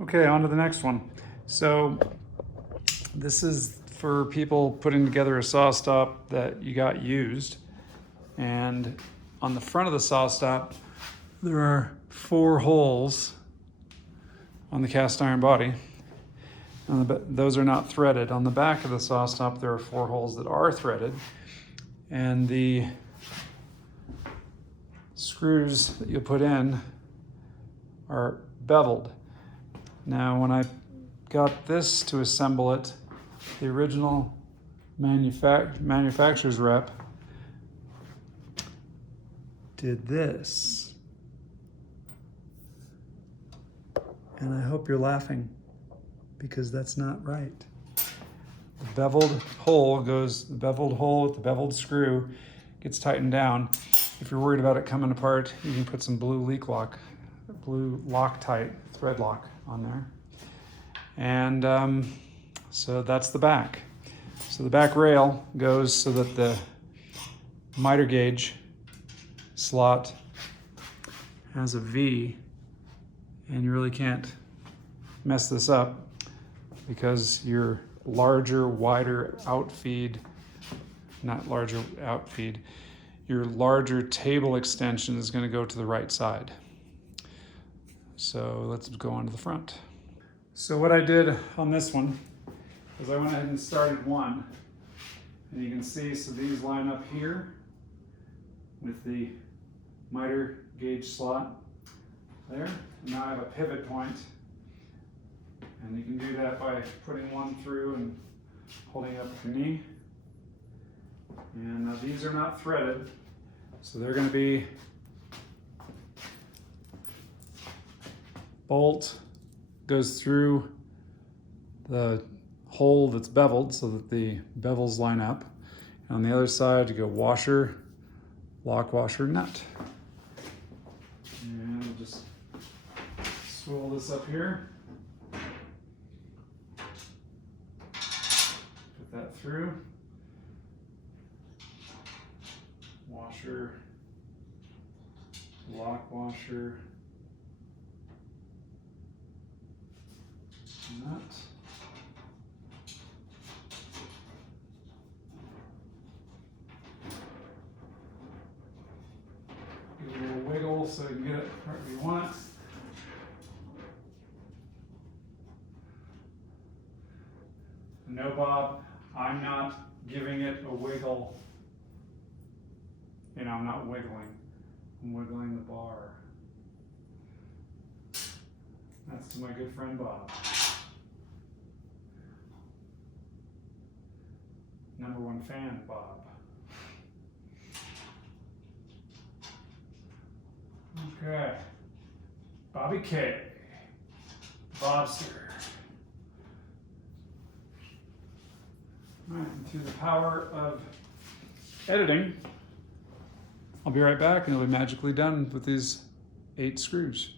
Okay, on to the next one. So this is for people putting together a SAWSTOP that you got used. And on the front of the SAWSTOP, there are 4 holes on the cast iron body. Those are not threaded. On the back of the SAWSTOP, there are 4 holes that are threaded. And the screws that you'll put in are beveled. Now, when I got this to assemble it, the original manufacturer's rep did this. And I hope you're laughing, because that's not right. The beveled hole with the beveled screw gets tightened down. If you're worried about it coming apart, you can put some blue Loctite thread lock on there. And so that's the back. So the back rail goes so that the miter gauge slot has a V, and you really can't mess this up because your wider outfeed, your larger table extension is going to go to the right side. So let's go on to the front. So what I did on this one is I went ahead and started one, and you can see, so these line up here with the miter gauge slot there. And now I have a pivot point, and you can do that by putting one through and holding up with your knee. And now these are not threaded, so they're going to be bolt goes through the hole that's beveled so that the bevels line up. And on the other side, you go washer, lock, washer, nut. And we'll just swivel this up here. Put that through. Washer, lock, washer, nut. Give it a little wiggle so you can get it wherever you want. No, Bob, I'm not giving it a wiggle. You know, I'm not wiggling. I'm wiggling the bar. That's to my good friend Bob. #1 fan, Bob. Okay. Bobby K. Bobster. All right, and through the power of editing, I'll be right back and it'll be magically done with these 8 screws.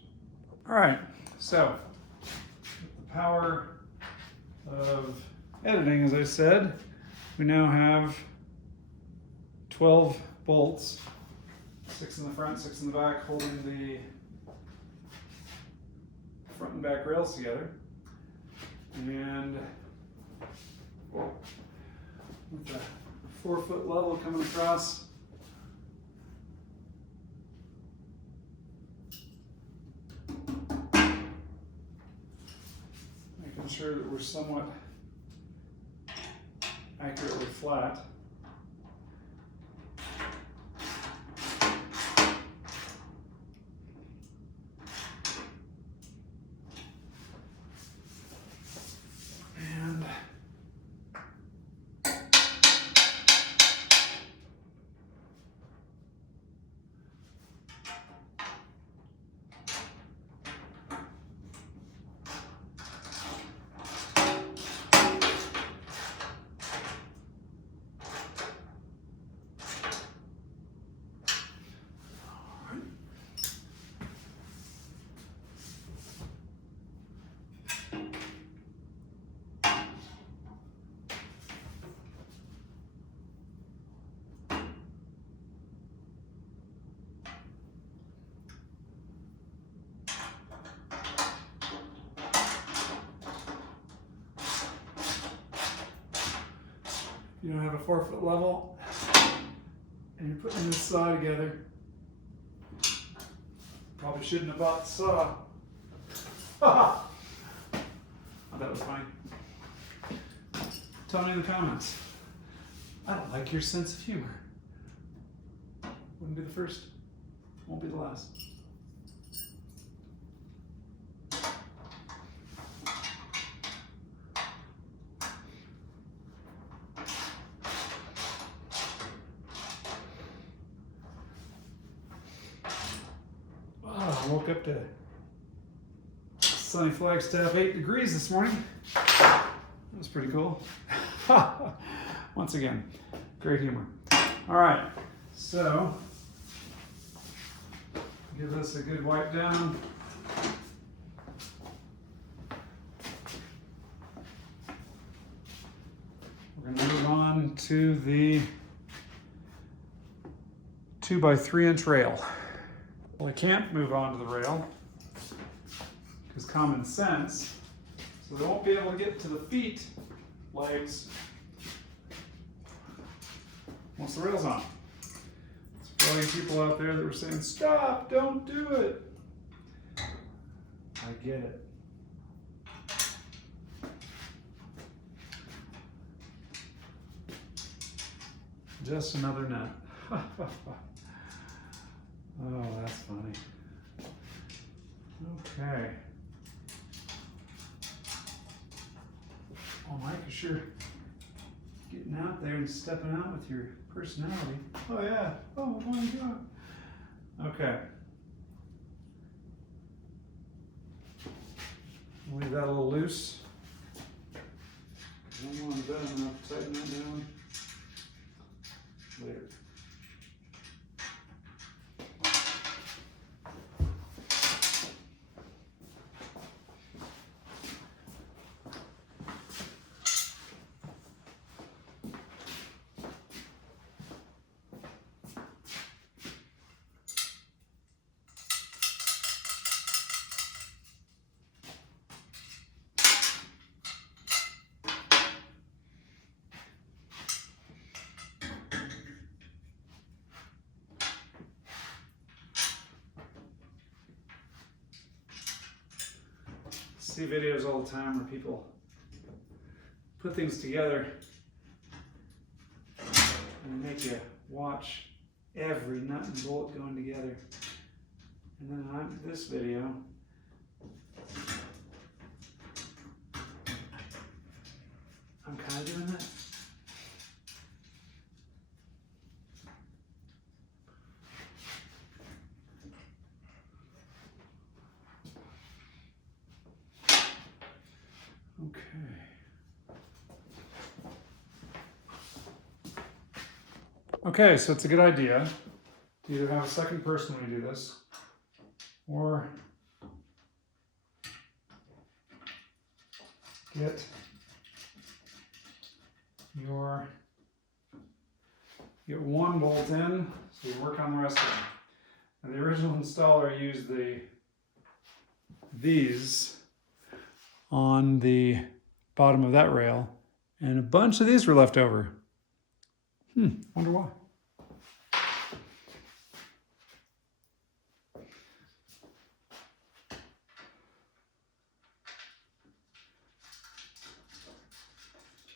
All right, so with the power of editing, as I said, we now have 12 bolts, 6 in the front, 6 in the back, holding the front and back rails together. And with the 4-foot level coming across, making sure that we're somewhat accurately flat. And you don't have a 4-foot level and you're putting this saw together, probably shouldn't have bought the saw. Oh, that was funny. Tell me in the comments. I don't like your sense of humor. Wouldn't be the first, won't be the last. I woke up to sunny Flagstaff, 8 degrees this morning. That was pretty cool. Once again, great humor. All right, so give this a good wipe down. We're going to move on to the 2x3-inch rail. Well, I can't move on to the rail because common sense, so they won't be able to get to the feet legs once the rail's on. There's probably people out there that were saying, stop, don't do it. I get it. Just another nut. Oh, that's funny. Okay. Oh, Mike, you're sure getting out there and stepping out with your personality. Oh, yeah. Oh, my God. Okay. Leave that a little loose. I'm on the bed, I'm going to tighten that down later. See videos all the time where people put things together and make you watch every nut and bolt going together. And then on this video, I'm kind of doing that. Okay, so it's a good idea to either have a second person when you do this, or get one bolt in, so you work on the rest of them. And the original installer used these on the bottom of that rail, and a bunch of these were left over. Wonder why.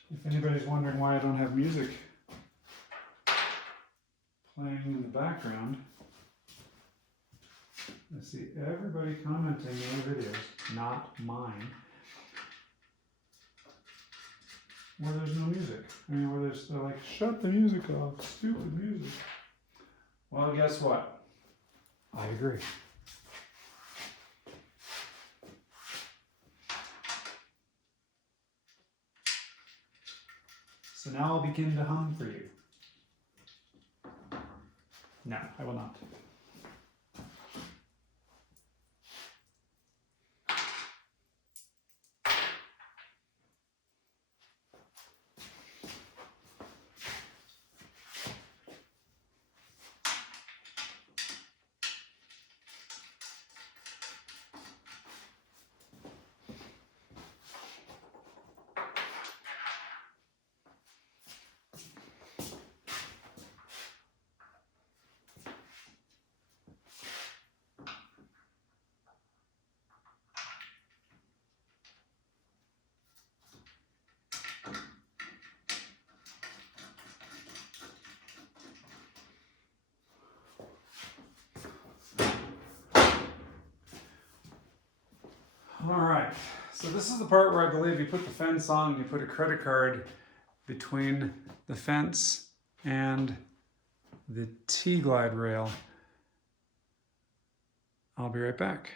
If anybody's wondering why I don't have music playing in the background, I see everybody commenting on the videos, not mine, where there's no music. I mean, where they're like, shut the music off, stupid music. Well, guess what? I agree. So now I'll begin to hum for you. No, I will not. All right, so this is the part where I believe you put the fence on and you put a credit card between the fence and the T-glide rail. I'll be right back.